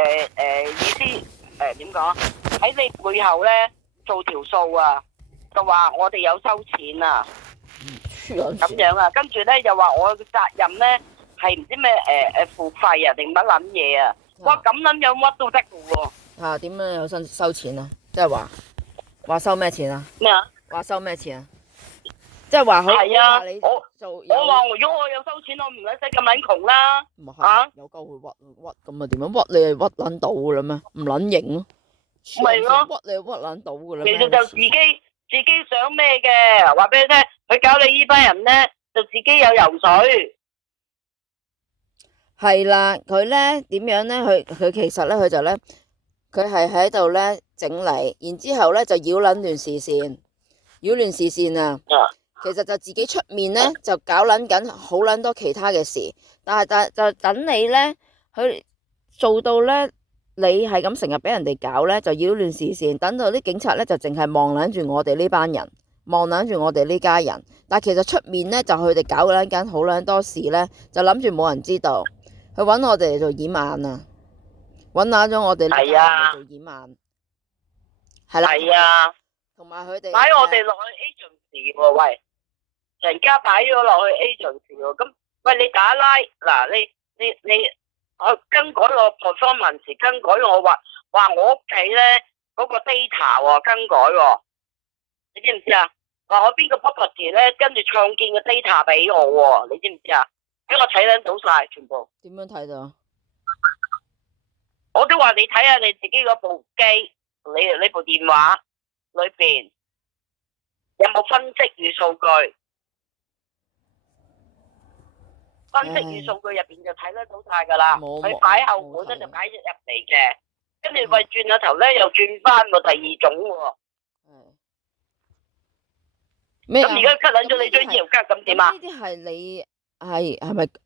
意思點講？喺你背後咧做條數啊，就話我哋有收錢啊，咁樣啊，跟住咧又話我嘅責任咧係唔知咩付費啊定乜撚嘢啊？哇咁撚樣乜都得嘅喎。啊，點樣有收錢啊？即係話收咩錢啊？咩啊？話收咩錢啊？即係話佢係啊，你我做話如果我有收錢，我唔使咁撚窮啦。啊，有鳩會屈咁啊？點樣屈你係屈撚到嘅啦咩？唔撚型咯，咪咯，屈你係屈撚到嘅啦其咩？實就自己想咩嘅，話俾你聽，佢搞你呢班人咧，就自己有油水。係啦，佢咧點樣咧？佢其實咧，佢就咧，佢係喺度咧整理，然之後咧就擾撚亂視線，擾亂視線啊！其實就自己出面咧就搞撚緊好撚多其他嘅事，但就等你咧，佢做到咧，你係咁成日俾人哋搞咧，就擾亂視線，等到啲警察咧就淨係望撚住我哋呢班人，望撚住我哋呢家人，但其實出面咧就佢哋搞撚緊好撚多事咧，就諗住冇人知道，佢揾我哋嚟做掩眼啊，揾下咗我哋呢家人嚟做掩眼，係啦，係啊，同埋佢哋擺我哋落去 agency 喎，喂。人家擺咗落去 agency 喎，咁喂你打拉嗱你更改個 performance 更改我話我屋企咧嗰個 data 喎更改喎，你知唔知啊？話我邊個 property 咧跟住創建個 data 俾我喎，你知唔知啊？俾我睇得到晒全部。點樣睇到？我都話你睇下你自己嗰部機，你部電話裏邊有冇分析與數據？分析與數據入邊就睇得到晒㗎啦，佢擺後門咧就擺入嚟嘅，跟住喂轉下頭咧又轉翻個第二種喎。咩？咁而家 cut 撚咗你張醫療卡，咁點啊？呢啲係你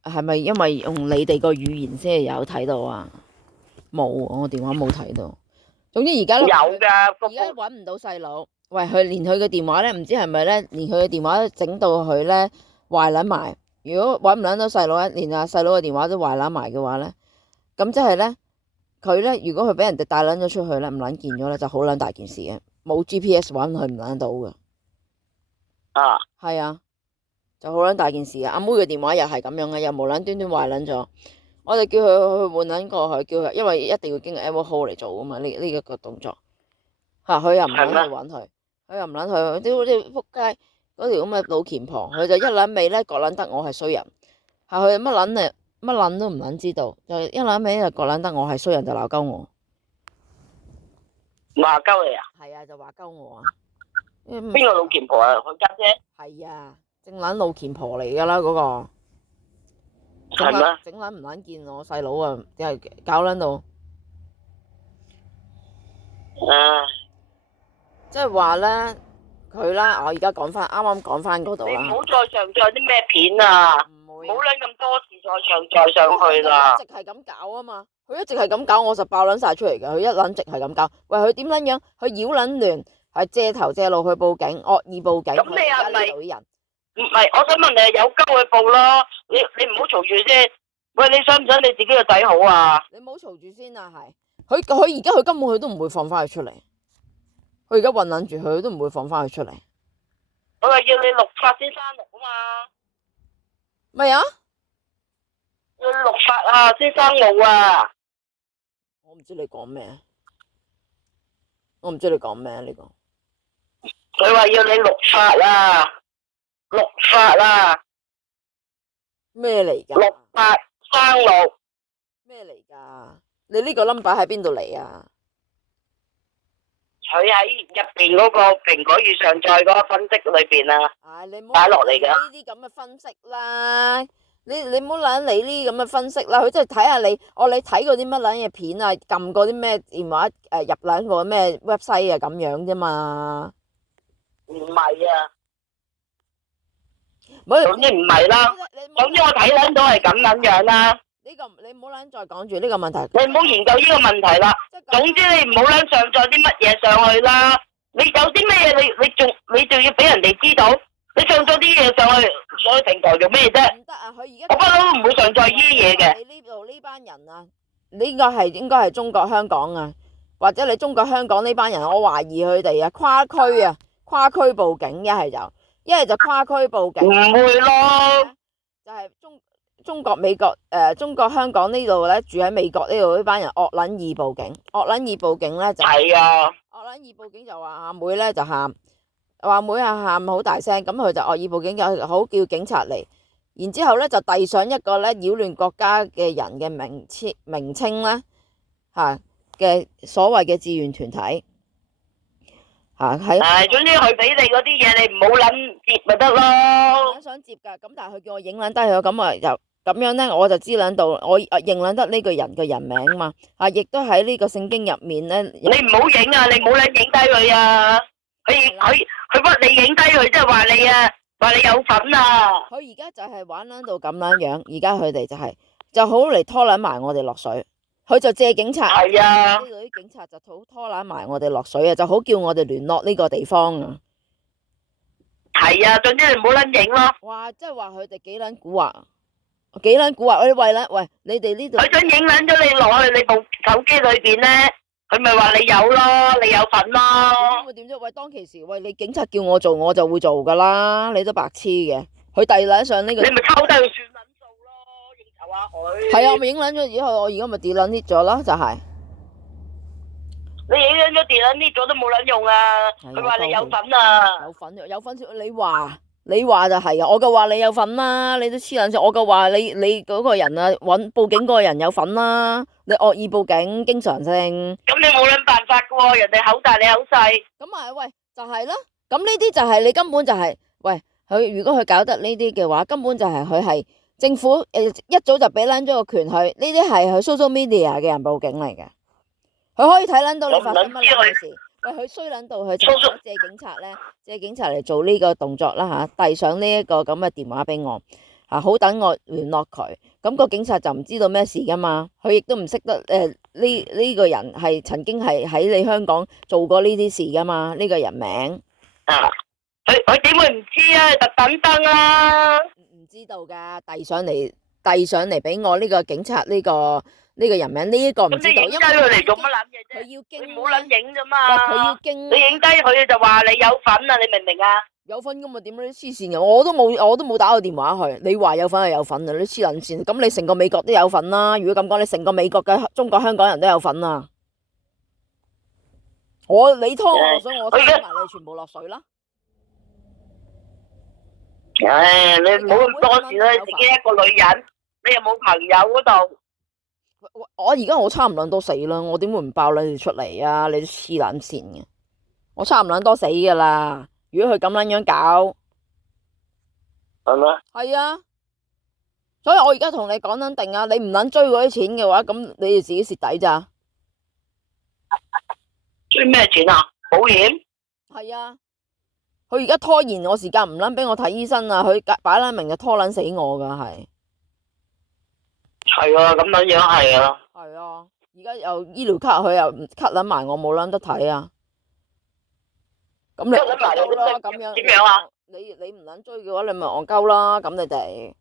係咪因為用你哋個語言先係有睇到啊？冇，我電話冇睇到。總之而家有㗎，而家揾唔到細佬。喂，佢連佢嘅電話咧，唔知係咪咧，連佢嘅電話都整到佢咧壞撚埋。如果揾唔撚到細佬咧，連阿細佬嘅電話都壞撚埋嘅話咧，咁即係咧，佢咧如果佢俾人哋帶撚咗出去咧，唔撚見咗咧，就好撚大件事嘅，冇 GPS 揾佢唔撚到嘅。啊，係啊，就好撚大件事啊！阿妹嘅電話又係咁樣嘅，又無撚端端壞撚咗。我哋叫佢去換撚過去，叫佢，因為一定要經過 Apple Hall 嚟做啊嘛，呢一個動作嚇，佢又唔撚去揾佢，佢又唔撚去，啲仆街。嗰條咁嘅老虔婆，佢就一撚尾咧，覺撚得我係衰人，係佢乜撚都唔撚知道，就一撚尾就覺撚得我係衰人，就鬧鳩我。話鳩你啊？係啊，就話鳩我啊！邊個老虔婆啊？佢家姐？係啊，正撚老虔婆嚟㗎啦，嗰個。係咩？整撚唔撚見我細佬啊！又係搞撚到。唉，即係話咧。佢啦，我而家講翻，啱啱講翻嗰度啦。你唔好再上載啲咩片啊！唔會，唔好撚咁多次再上載上去啦。佢一直係咁搞啊嘛，佢一直係咁搞，我就爆撚晒出嚟㗎。佢一撚直係咁搞，喂佢點撚樣？佢擾撚亂，係借頭借路去報警，惡意報警。咁你係咪？唔係，我想問你有鳩去報咯？你唔好嘈住先。喂，你想唔想你自己個仔好啊？你唔好嘈住先啊，係。佢而家佢根本佢都唔會放翻佢出嚟。佢而家混撚住佢都唔會放翻佢出嚟。我話要你綠髮先生綠啊嘛。咩啊？要綠髮啊，先生綠啊。我唔知你講咩。我唔知你講咩呢個。佢話要你綠髮啊，綠髮啊。咩嚟㗎？綠髮生綠。咩嚟㗎？你呢個 number 喺邊度嚟啊？佢喺入邊嗰個蘋果與上載嗰個分析裏邊啊，擺落嚟㗎。呢啲咁嘅分析啦，你唔好撚理呢啲咁嘅分析啦。佢真係睇下你，你睇過啲乜撚嘢片啊？撳過啲咩電話入撚過咩 website 啊？咁樣啫嘛。唔係啊，總之唔係啦。總之我睇撚到係咁撚樣啦。呢個你唔好撚再講住呢個問題。你唔好研究呢個問題啦。總之你唔好撚上載啲乜嘢上去啦。你有啲咩嘢你仲要俾人哋知道？你上咗啲嘢上去平台做咩啫？唔得啊！佢而家我不嬲都唔會上載呢啲嘢嘅。你呢度呢班人啊，呢個係應該係中國香港啊，或者你中國香港呢班人，我懷疑佢哋啊跨區報警，一係就跨區報警，唔會咯，就係中國美國中國香港呢度咧，住喺美國呢度呢班人惡撚意報警，咧就係啊，惡撚意報警就話阿妹咧就喊，話妹啊喊好大聲，咁佢就惡意報警，好叫警察嚟，然之後咧就遞上一個咧擾亂國家嘅人嘅名稱咧嚇嘅所謂嘅志願團體嚇喺，總之佢俾你嗰啲嘢，你唔好撚接咪得咯。想接㗎，咁但係佢叫我影撚低佢，咁啊就咁樣咧，我就知撚到，我認撚得呢個人嘅人名嘛嚇，亦都喺呢個聖經入面咧。你唔好影啊！你唔好撚影低佢啊！佢屈你影低佢，即係話你啊，話你有份啊！佢而家就係玩撚到咁撚樣，而家佢哋就好嚟拖撚埋我哋落水，佢就借警察，係啊，呢度啲警察就好拖撚埋我哋落水啊，就好叫我哋聯絡呢個地方啊。係啊，總之你唔好撚影咯。哇！即係話佢哋幾撚蠱惑，幾撚蠱惑！喂，你哋呢度佢想影撚咗你落去你部手機裏邊咧，佢咪話你有咯，你有份咯。咁會點啫？喂，當其時，喂，你警察叫我做，我就會做噶啦，你都白痴嘅。佢遞撚上呢個，你咪抽低佢算撚數咯，應酬下佢。係啊，我咪影撚咗，以後我而家咪 delete 咗啦，就係。你影咗 delete 咗都冇撚用啊！佢話你有份啊！有份，你話就係啊，我就話你有份啦，你都黐撚線，我就話你嗰個人啊，報警嗰個人有份啦，你惡意報警，經常性。咁你冇撚辦法噶喎，人哋口大你口細。咁啊，喂，就係咯，咁呢啲就係你根本就係，喂，佢如果佢搞得呢啲嘅話，根本就係佢係政府一早就俾撚咗個權佢，呢啲係佢 social media 嘅人報警嚟嘅，佢可以睇撚到你發生乜嘢事。喂，佢衰撚到佢就借警察嚟做呢個動作啦嚇，遞上呢一個咁嘅電話俾我嚇，好等我聯絡佢。咁個警察就唔知道咩事噶嘛，佢亦都唔識得呢個人係曾經係喺你香港做過呢啲事噶嘛，呢個人名。啊，佢點會唔知啊？特等登啦。唔知道㗎，遞上嚟俾我呢個警察呢個人名，呢一個唔知道，因為佢嚟做乜撚嘢啫？佢要經，你唔好撚影啫嘛。佢要經，你影低佢就話你有份啊！你明唔明啊？有份咁咪點咧？黐線嘅，我都冇打過電話去。你話有份就有份啊！你黐撚線，咁你成個美國都有份啦。如果咁講，你成個美國嘅中國香港人都有份啊！你拖我落水，我拖埋你全部落水啦。唉，你唔好咁多事啦，你自己一個女人，你又冇朋友嗰度。我而家我差唔撚多死啦，我點會唔爆你哋出嚟啊？你都黐撚線嘅，我差唔撚多死噶啦。如果佢咁撚樣搞，係咩？係啊，所以我而家同你講撚定啊，你唔撚追嗰啲錢嘅話，咁你哋自己蝕底咋？追咩錢啊？保險？係啊，佢而家拖延我時間，唔撚俾我睇醫生啊！佢擺撚明就拖撚死我噶係。係啊，咁樣樣係啊。係啊，而家又醫療卡，佢又cut撚埋我，冇撚得睇啊！咁你戇鳩啦，咁樣點樣啊？你唔撚追嘅話，你咪戇鳩啦！咁你哋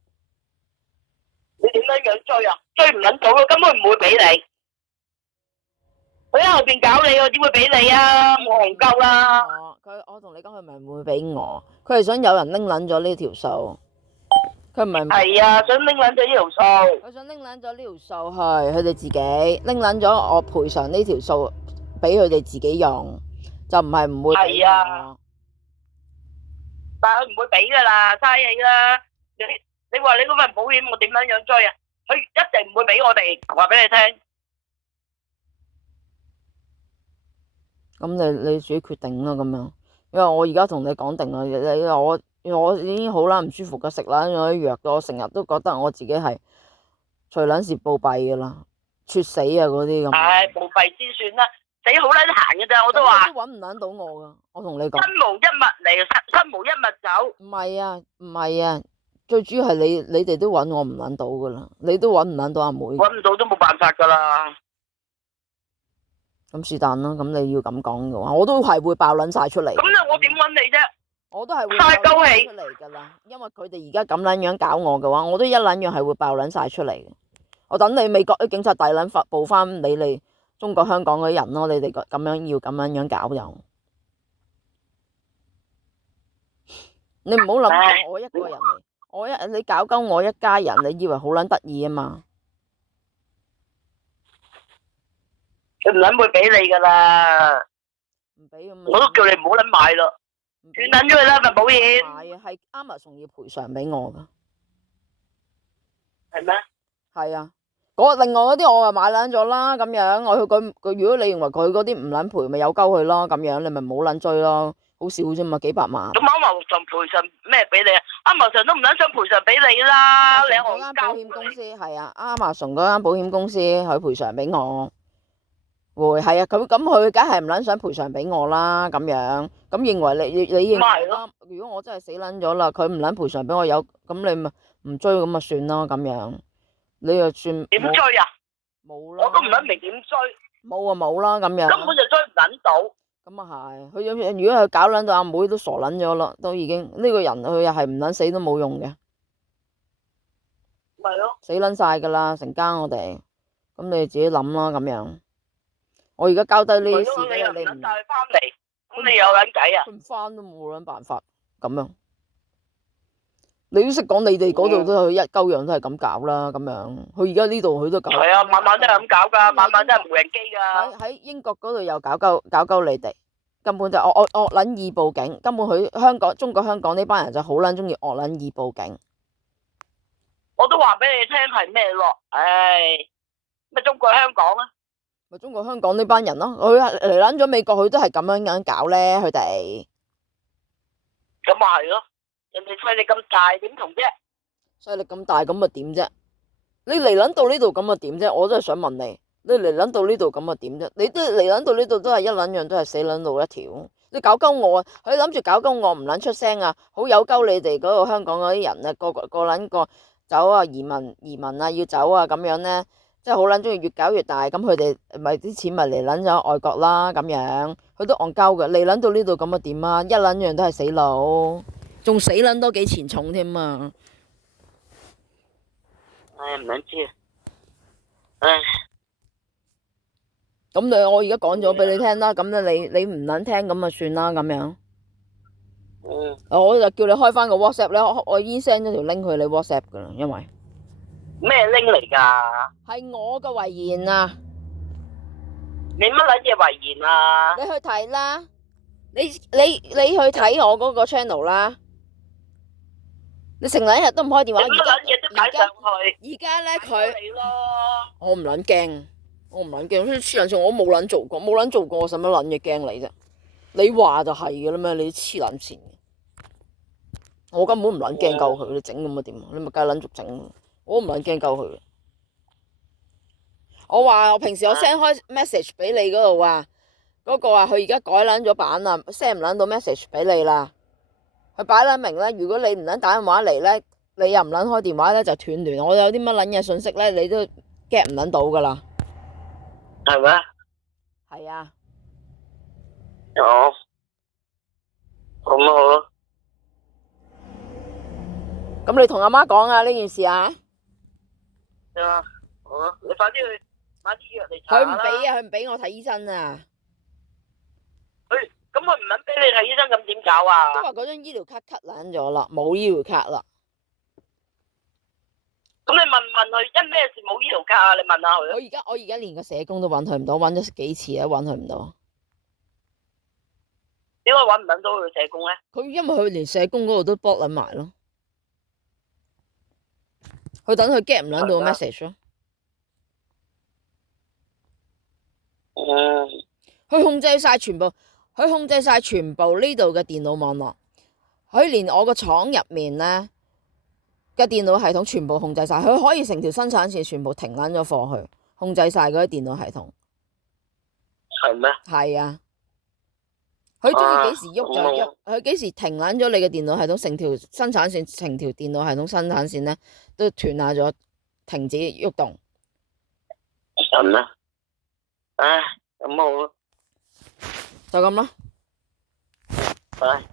你點樣樣追啊？追唔撚到咯，根本唔會俾你。佢喺後邊搞你，我點會俾你啊？我戇鳩啦！我同你講，佢唔係唔會俾我，佢係想有人拎撚咗呢條數。佢唔係係啊，想拎撚咗呢條數。佢想拎撚咗呢條數去，佢哋自己拎撚咗我賠償呢條數俾佢哋自己用，就唔係唔會俾我。係啊，但係佢唔會俾噶啦，嘥氣啦！你話你嗰份保險我點樣樣追啊？佢一定唔會俾我哋，話俾你聽。咁你自己決定啦，咁樣，因為我而家同你講定啦，我已經好啦，唔舒服嘅，食撚咗啲藥，我成日都覺得我自己係隨撚時暴斃噶啦，猝死啊嗰啲咁。唉，暴斃先算啦，死好撚閒嘅咋，我都話。都揾唔撚到我噶，我同你講。身無一物嚟，身無一物走。唔係啊，最主要係你哋都揾我唔撚到噶啦，你都揾唔撚到阿妹。揾唔到都冇辦法噶啦。咁是但啦，咁你要咁講嘅話，我都係會爆撚晒出嚟。咁我點揾你啫？我都係會爆撚晒出嚟噶啦，因為佢哋而家咁撚樣搞我嘅話，我都一撚樣係會爆撚晒出嚟嘅。我等你美國啲警察大撚發報翻你哋中國香港嗰啲人咯，你哋咁樣要咁樣搞又，你唔好諗我一個人嚟，你搞鳩我一家人，你以為好撚得意啊嘛？佢唔撚會俾你噶啦，唔俾咁，我都叫你唔好撚買咯，斷撚咗佢啦，咪保險。買啊，係Amazon要賠償俾我噶。係咩？係啊，另外嗰啲我就買撚咗啦，咁樣我佢如果你認為佢嗰啲唔撚賠，咪有鳩佢咯，咁樣你咪冇撚追咯，好少啫嘛，幾百萬。咁Amazon賠償咩俾你啊？Amazon都唔撚想賠償俾你啦，你嗰間保險公司係啊，Amazon嗰間保險公司佢賠償俾我，會係啊，佢梗係唔撚想賠償俾我啦，咁樣咁認為你認為啦，如果我真係死撚咗啦，佢唔撚賠償俾我有，咁你咪唔追咁咪算咯，咁樣你又算點追啊？冇啦，我都唔撚明點追。冇啊冇啦，咁樣根本就追唔撚到。咁啊係，佢如果佢搞撚到阿妹都傻撚咗咯，都已經呢個人佢又係唔撚死都冇用嘅，咪咯，死撚晒噶啦，成家我哋，咁你自己諗啦，咁樣。我而家交低呢啲事俾你，你唔帶佢翻嚟，咁你有撚計啊？佢唔翻都冇撚辦法，咁樣。你都識講，你哋嗰度都係一鳩樣都係咁搞啦，咁樣。佢而家呢度佢都搞。係啊，晚晚都係咁搞噶，晚晚都係無人機噶。喺英國嗰度又搞鳩你哋，根本就惡撚意報警，根本佢中國香港呢班人就好撚中意惡撚意報警。我都話俾你聽係咩咯？唉，咩中國香港啊？咪中國香港呢班人咯，佢嚟撚咗美國，佢都係咁樣搞咧，佢哋。咁咪係咯，人哋勢力咁大，點同啫？勢力咁大，咁咪點啫？你嚟撚到呢度咁咪點啫？我真係想問你，你嚟撚到呢度咁咪點啫？你都嚟撚到呢度都係一撚樣，都係死撚路一條。你搞鳩我啊！佢諗住搞鳩我，唔撚出聲啊！好有鳩你哋嗰個香港嗰啲人啊，個撚個走啊，移民啊，要走啊，咁樣咧。即係好撚中意越搞越大，咁佢哋咪啲錢咪嚟撚咗外國啦，咁樣佢都戇鳩嘅，嚟撚到呢度咁啊點啊？一撚樣都係死佬，仲死撚多幾錢重添啊！唉，唔撚知啊！唉，咁我而家講咗俾你聽啦，咁咧你唔撚聽咁啊算啦，咁樣。我就叫你開翻個 WhatsApp 咧，我已經 send 咗條 link 去你 WhatsApp 噶啦，因為。咩拎嚟㗎？係我嘅遺言啊！你乜撚嘢遺言啊？你去睇啦，你去睇我嗰個 channel 啦。你成兩日都唔開電話，乜撚嘢都擺上去。而家咧佢，我唔撚驚，我唔撚驚，黐撚線，我冇撚做過，我使乜撚嘢驚你啫？你話就係嘅啦咩？你黐撚線，我根本唔撚驚夠佢，你整咁啊點？你咪計撚續整。我唔撚驚鳩佢，我平時我 send 開 message 俾你嗰度啊，嗰個話佢而家改撚咗版啦 ，send 唔撚到 message 俾你啦。佢擺撚明咧，如果你唔撚打電話嚟咧，你又唔撚開電話咧，就斷聯。我有啲乜撚嘢信息咧，你都 get 唔撚到噶啦。係咩？係啊。哦。咁好咯。咁你同阿媽講啊呢件事啊？啊，好啊！你快啲去買啲藥嚟搽啦。佢唔俾我睇醫生啊。咁佢唔肯俾你睇醫生，咁點搞啊？都話嗰張醫療卡 cut 爛咗啦，冇醫療卡啦。咁你問佢因咩事冇醫療卡啊？你問下佢。我而家連個社工都揾佢唔到，揾咗幾次啊，揾佢唔到。點解揾唔到佢社工咧？佢因為佢連社工嗰度都 block 撚埋咯。佢等佢 get 唔撚到個 message 咯。佢控制晒全部呢度嘅電腦網絡。佢連我個廠入面咧嘅電腦系統全部控制晒。佢可以成條生產線全部停撚咗貨去，控制晒嗰啲電腦系統。係咩？係啊。佢中意幾時喐就喐，佢幾時停撚咗你嘅電腦系統，成條生產線、成條電腦系統生產線咧都斷下咗，停止喐動。係咩？唉，咁好咯。就咁啦。拜。